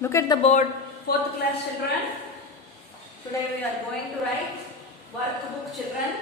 Look at the board. 4th class children. Today we are going to write workbook children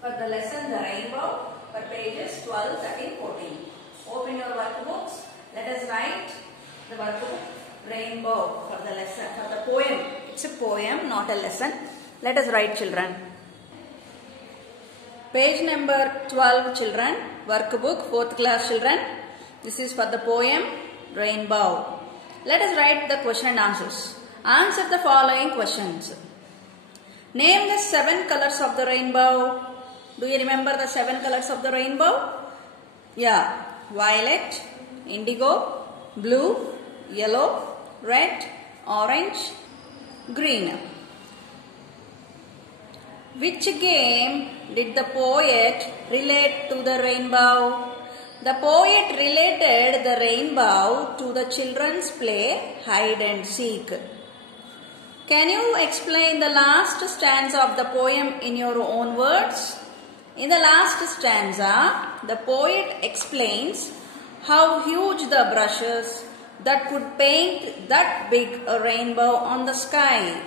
for the lesson The Rainbow for pages 12, 13, 14. Open your workbooks. Let us write the workbook Rainbow for the lesson, for the poem. It's a poem, not a lesson. Let us write children. Page number 12 children. Workbook 4th class children. This is for the poem Rainbow. Let us write the question and answers. Answer the following questions. Name the 7 colors of the rainbow. Do you remember the 7 colors of the rainbow? Yeah. Violet, indigo, blue, yellow, red, orange, green. Which game did the poet relate to the rainbow? The poet related the rainbow to the children's play hide and seek. Can you explain the last stanza of the poem in your own words? In the last stanza, the poet explains how huge the brushes that could paint that big a rainbow on the sky.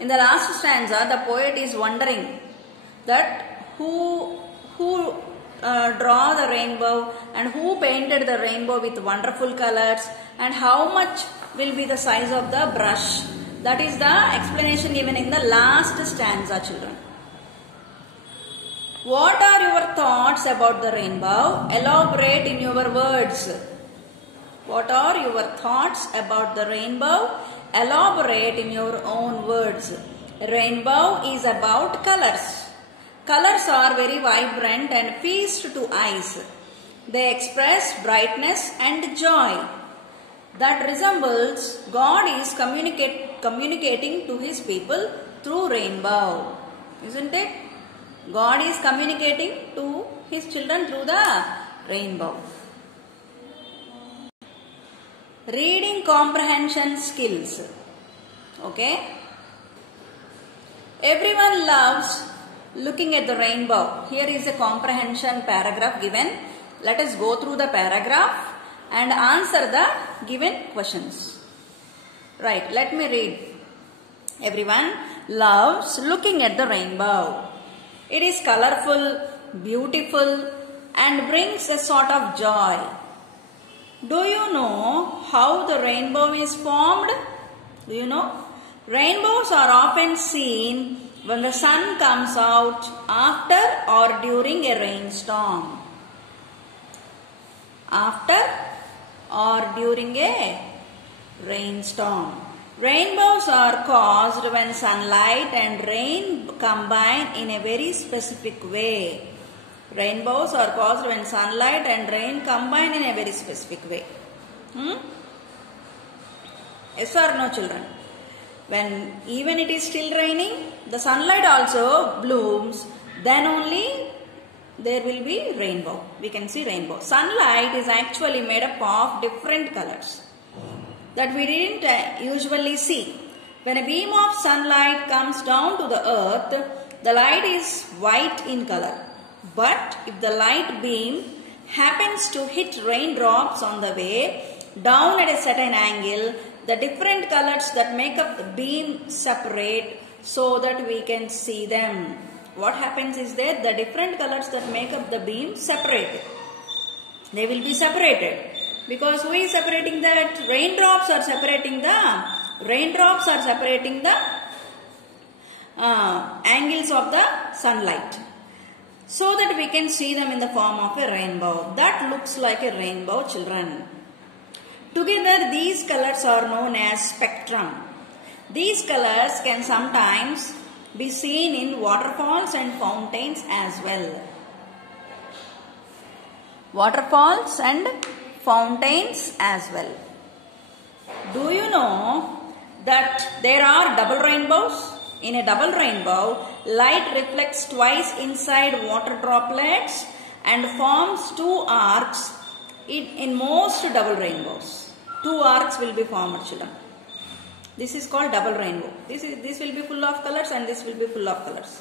In the last stanza, the poet is wondering that who draw the rainbow and who painted the rainbow with wonderful colors and how much will be the size of the brush. That is the explanation given in the last stanza, children. What are your thoughts about the rainbow? Elaborate in your words. What are your thoughts about the rainbow? Elaborate in your own words. Rainbow is about colors. Colors are very vibrant and feast to eyes. They express brightness and joy. That resembles God is communicating to His people through rainbow. Isn't it? God is communicating to His children through the rainbow. Reading comprehension skills. Okay. Everyone loves looking at the rainbow. Here is a comprehension paragraph given. Let us go through the paragraph and answer the given questions. Right, let me read. Everyone loves looking at the rainbow. It is colorful, beautiful, and brings a sort of joy. Do you know how the rainbow is formed? Do you know? Rainbows are often seen when the sun comes out after or during a rainstorm. After or during a rainstorm. Rainbows are caused when sunlight and rain combine in a very specific way. Rainbows are caused when sunlight and rain combine in a very specific way. Yes or no, children? When even it is still raining, the sunlight also blooms, then only there will be rainbow. We can see rainbow. Sunlight is actually made up of different colors that we didn't usually see. When a beam of sunlight comes down to the earth, the light is white in color. But if the light beam happens to hit raindrops on the way down at a certain angle, the different colors that make up the beam separate so that we can see them. What happens is that the different colors that make up the beam separate. They will be separated. Because who is separating that? Raindrops are separating the angles of the sunlight. So that we can see them in the form of a rainbow. That looks like a rainbow, children. Together, these colors are known as spectrum. These colors can sometimes be seen in waterfalls and fountains as well. Waterfalls and fountains as well. Do you know that there are double rainbows? In a double rainbow, light reflects twice inside water droplets and forms 2 arcs in most double rainbows. 2 arcs will be formed, children. This is called double rainbow. This will be full of colors and this will be full of colors.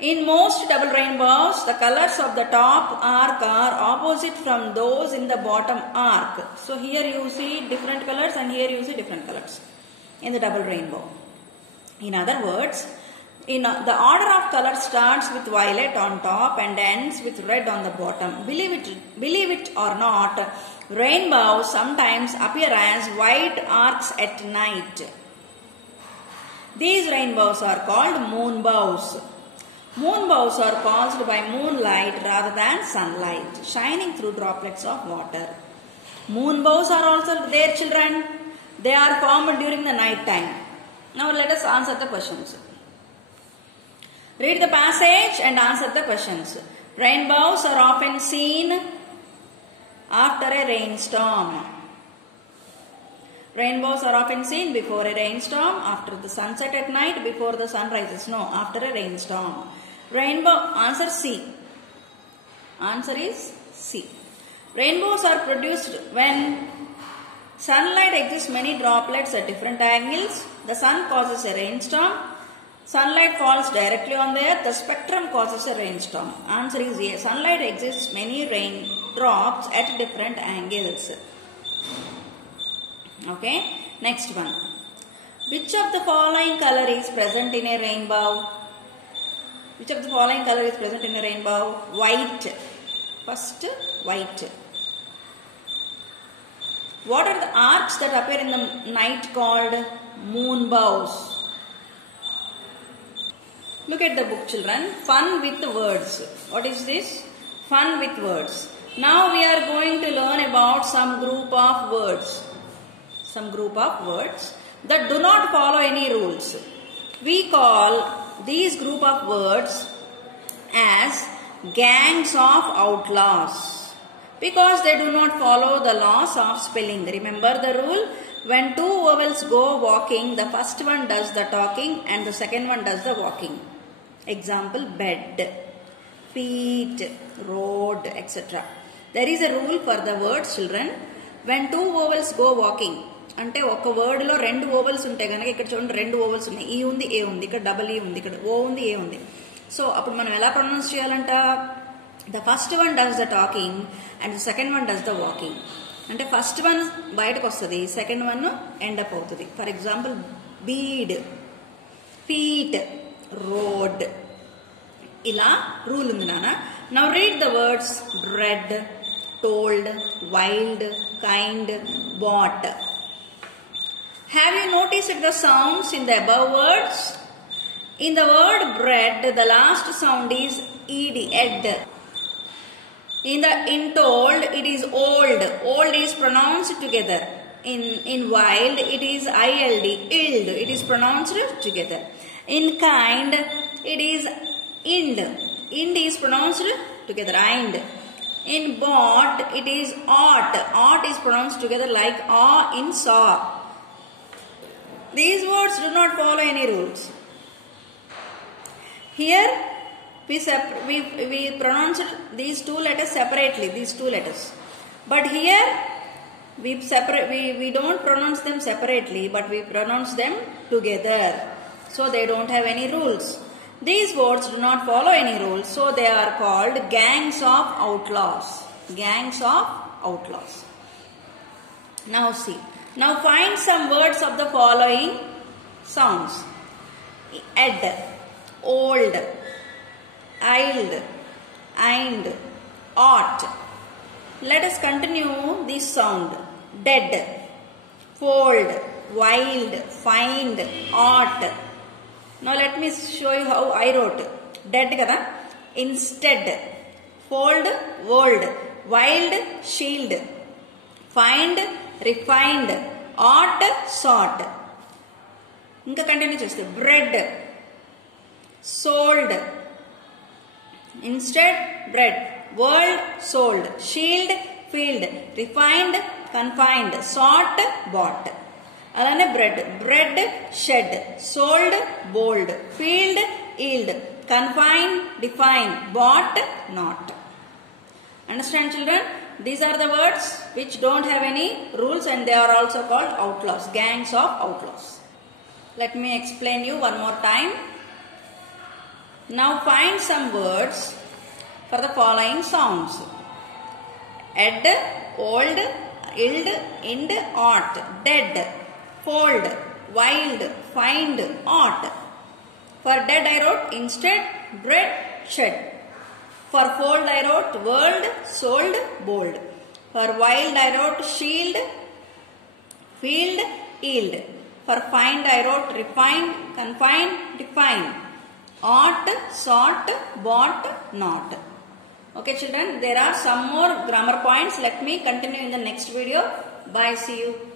In most double rainbows, the colors of the top arc are opposite from those in the bottom arc. So here you see different colors and here you see different colors in the double rainbow. In other words, the order of colors starts with violet on top and ends with red on the bottom. Believe it or not, rainbows sometimes appear as white arcs at night. These rainbows are called moonbows. Moonbows are caused by moonlight rather than sunlight, shining through droplets of water. Moonbows are also there, children. They are formed during the night time. Now let us answer the questions. Read the passage and answer the questions. Rainbows are often seen after a rainstorm. Rainbows are often seen before a rainstorm, after the sunset at night, before the sun rises. No, after a rainstorm. Rainbow, answer C. Answer is C. Rainbows are produced when sunlight exits many droplets at different angles. The sun causes a rainstorm. Sunlight falls directly on the earth. The spectrum causes a rainstorm. Answer is A. Sunlight exits many raindrops at different angles. Okay. Next one. Which of the following color is present in a rainbow? Which of the following color is present in a rainbow? White. First, white. What are the arcs that appear in the night called moonbows? Look at the book, children. Fun with words. What is this? Fun with words. Now we are going to learn about some group of words. Some group of words that do not follow any rules. We call these group of words as gangs of outlaws because they do not follow the laws of spelling. Remember the rule? When two vowels go walking, the first one does the talking and the second one does the walking. Example, bed, feet, road, etc. There is a rule for the words, children. When two vowels go walking, అంటే ఒక word లో రెండు ovals ఉంటాయి కనుక ఇక్కడ చూడండి రెండు ovals ఉన్నాయి. ఈ ఉంది, ఏ ఉంది, ఇక్కడ డబల్ ఈ ఉంది, ఇక్కడ ఓ ఉంది, ఏ ఉంది. సో అప్పుడు మనం ఎలా ప్రొనౌన్స్ చేయాలంట? The first one does the talking and the second one does the walking. అంటే ఫస్ట్ వన్ బయటకు వస్తుంది, సెకండ్ వన్ ఎండప్ అవుతుంది. For example, bead, feet, road. ఇలా రూల్ ఉంది నాన్న. Now read the words bread, told, wild, kind, bat. Have you noticed the sounds in the above words? In the word bread, the last sound is ed, ed. In told, it is old. Old is pronounced together. In wild, it is ild, ild. It is pronounced together. In kind, it is ind. Ind is pronounced together, ind. In bought, it is ought. Ought is pronounced together like aw in saw. These words do not follow any rules. Here we pronounced these two letters separately, these two letters. But here we don't pronounce them separately, but we pronounce them together. So they don't have any rules. These words do not follow any rules, so they are called gangs of outlaws. Gangs of outlaws. Now see. Now find some words of the following sounds. Ed, old, ild, ind, ought. Let us continue this sound. Dead, fold, wild, find, ought. Now let me show you how I wrote. Dead kada? Instead, fold, world, wild, shield, find, refined, ought, sought. ఇంకా continue చేస్తే bread, sold, instead bread, world, sold, shield, field, refined, confined, sought, bought. అలానే bread, bread, shed, sold, bold, field, yield, confine, define, bought, not. Understand, children? These are the words which don't have any rules and they are also called outlaws, gangs of outlaws. Let me explain you one more time. Now find some words for the following sounds. Ed, old, ild, ind, ought, dead, fold, wild, find, ought. For dead I wrote instead, bread, shed. For fold I wrote world, sold, bold. For wild I wrote shield, field, yield. For find I wrote refined, confined, define. Ought, sought, bought, not. Okay children, there are some more grammar points. Let me continue in the next video. Bye, see you.